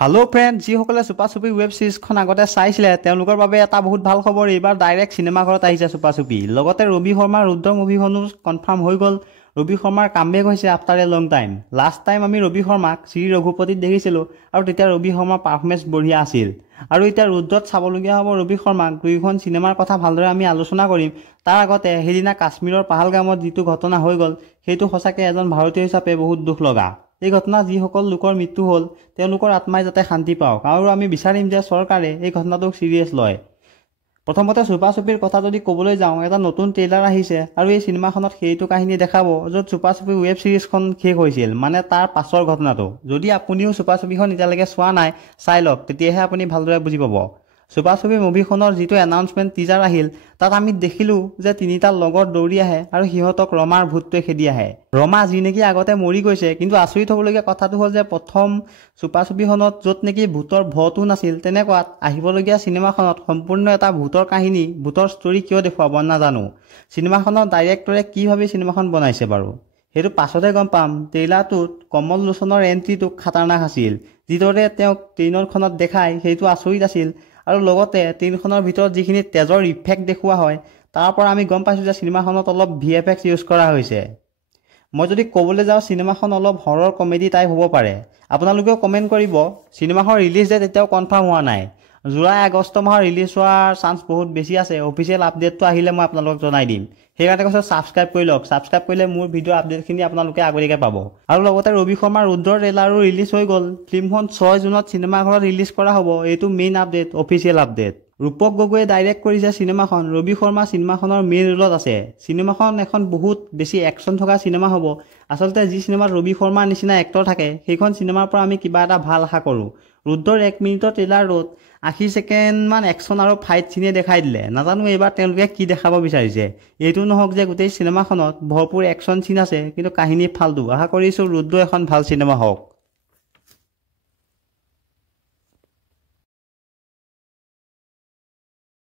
Hello' friend, যিসকলে চুপা চুপি web ছিৰিজখন আগতে চাইছিলে তেওঁলোকৰ বাবে এটা বহুত ভাল খবৰ। এইবাৰ ডাইৰেক্ট চিনেমা ঘৰত আহিছে চুপা চুপি। লগতে ৰবি শৰ্মাৰ ৰুদ্ৰ মুভিখনো কনফাৰ্ম হৈ গ'ল। ৰবি শৰ্মাৰ কামবেক হৈছে after a long time. Last time আমি ৰবি শৰ্মাক শ্ৰী ৰঘুপতিত দেখিছিলোঁ আৰু তেতিয়া ৰবি শৰ্মাৰ পাৰফৰ্মেঞ্চ বঢ়িয়া আছিল। আৰু এতিয়া ৰুদ্ৰত চাবলগীয়া হ'ব ৰবি শৰ্মাক। দুয়োখন চিনেমাৰ কথা ভালদৰে আমি আলোচনা কৰিম। তাৰ আগতে সেইদিনা কাশ্মীৰৰ পাহালগামত যিটো ঘটনা হৈ গ'ল সেইটো সঁচাকৈ এজন ভাৰতীয় হিচাপে বহুত দুখ লগা। এই ঘটনা যিসকল লোকৰ মৃত্যু হ'ল তেওঁলোকৰ আত্মাই যাতে শান্তি পাওক, আৰু আমি বিচাৰিম যে চৰকাৰে এই ঘটনাটোক চিৰিয়াছ লয়। প্ৰথমতে চুপা চুপিৰ কথা যদি ক'বলৈ যাওঁ, এটা নতুন ট্ৰেইলাৰ আহিছে আৰু এই চিনেমাখনত সেইটো কাহিনী দেখাব য'ত চুপা চুপি ৱেব ছিৰিজখন শেষ হৈছিল, মানে তাৰ পাছৰ ঘটনাটো। যদি আপুনিও চুপা চুপিখন এতিয়ালৈকে চোৱা নাই, চাই লওক, তেতিয়াহে আপুনি ভালদৰে বুজি পাব। চুপা চুপি মুভিখনৰ যিটো এনাউন্সমেণ্ট টিজাৰ আহিল তাত আমি দেখিলোঁ যে তিনিটা লগত দৌৰি আহে আৰু সিহঁতক ৰমাৰ ভূতটোৱে খেদি আহে। ৰমা যি নেকি আগতে মৰি গৈছে, কিন্তু আচৰিত হ'বলগীয়া কথাটো হ'ল যে প্ৰথম চুপা চুপিখনত য'ত নেকি ভূতৰ ভয়টো নাছিল, তেনেকুৱাত আহিবলগীয়া চিনেমাখনত সম্পূৰ্ণ এটা ভূতৰ কাহিনী, ভূতৰ ষ্টৰী কিয় দেখুৱাব নাজানো। চিনেমাখনৰ ডাইৰেক্টৰে কি ভাবি চিনেমাখন বনাইছে বাৰু সেইটো পাছতহে গম পাম। ট্ৰেইলাৰটোত কমল লোচনৰ এণ্ট্ৰিটো খাতাৰনাক আছিল। যিদৰে তেওঁক ট্ৰেইনৰখনত দেখায় সেইটো আচৰিত আছিল। আৰু লগতে ট্ৰেইনখনৰ ভিতৰত যিখিনি তেজৰ ইফেক্ট দেখুওৱা হয় তাৰ পৰা আমি গম পাইছোঁ যে চিনেমাখনত অলপ VFX ইউজ কৰা হৈছে। মই যদি ক'বলৈ যাওঁ চিনেমাখন অলপ হৰৰ কমেডি টাইপ হ'ব পাৰে। আপোনালোকেও কমেণ্ট কৰিব। চিনেমাখন ৰিলিজ ডেট এতিয়াও কনফাৰ্ম হোৱা নাই। জুলাই আগষ্ট মাহৰ ৰিলিজ হোৱাৰ চান্স বহুত বেছি আছে। অফিচিয়েল আপডেটটো আহিলে মই আপোনালোকক জনাই দিম। সেইকাৰণে কৈছোঁ ছাবস্ক্ৰাইব কৰি লওক। ছাবস্ক্ৰাইব কৰিলে মোৰ ভিডিঅ' আপডেটখিনি আপোনালোকে আগতীয়াকৈ পাব। আৰু লগতে ৰবি শৰ্মাৰ ৰুদ্ৰৰ ট্ৰেইলাৰো ৰিলিজ হৈ গ'ল। ফিল্মখন 6 জুনত চিনেমাঘৰত ৰিলিজ কৰা হ'ব। এইটো মেইন আপডেট, অফিচিয়েল আপডেট। ৰূপক গগৈয়ে ডাইৰেক্ট কৰিছে চিনেমাখন। ৰবি শৰ্মা চিনেমাখনৰ মেইন ৰোলত আছে। চিনেমাখন এখন বহুত বেছি একশ্যন থকা চিনেমা হ'ব। আচলতে যি চিনেমাত ৰবি শৰ্মাৰ নিচিনা এক্টৰ থাকে সেইখন চিনেমাৰ পৰা আমি কিবা এটা ভাল আশা কৰোঁ। ৰুদ্ৰৰ 1 মিনিটৰ ট্ৰেইলাৰত 80 ছেকেণ্ডমান একশ্যন আৰু ফাইট চিনে দেখাই দিলে। নাজানো এইবাৰ তেওঁলোকে কি দেখাব বিচাৰিছে। এইটো নহওক যে গোটেই চিনেমাখনত ভৰপূৰ একশ্যন চিন আছে কিন্তু কাহিনী ফাল্টু। আশা কৰিছোঁ ৰুদ্ৰ এখন ভাল চিনেমা হওক।